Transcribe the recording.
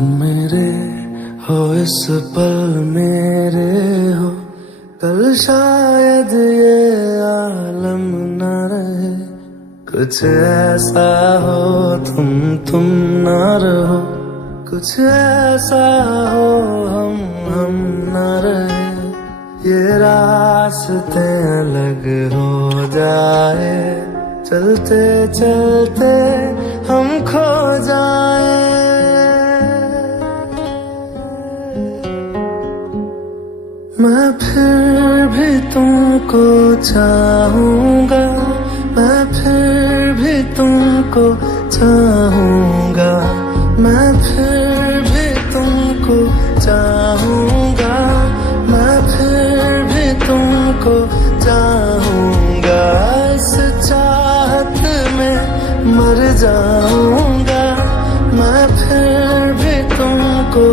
तुम मेरे हो इस पल मेरे हो, कल शायद ये आलम न रहे। कुछ ऐसा हो तुम न रहो, कुछ ऐसा हो हम न रहे। ये रास्ते अलग हो जाए, चलते चलते हम खो जाए। मैं फिर भी तुमको चाहूंगा, मैं फिर भी तुमको चाहूंगा, मैं फिर भी तुमको चाहूंगा, मैं फिर भी तुमको चाहूंगा। इस चाहत में मर जाऊंगा, मैं फिर भी तुमको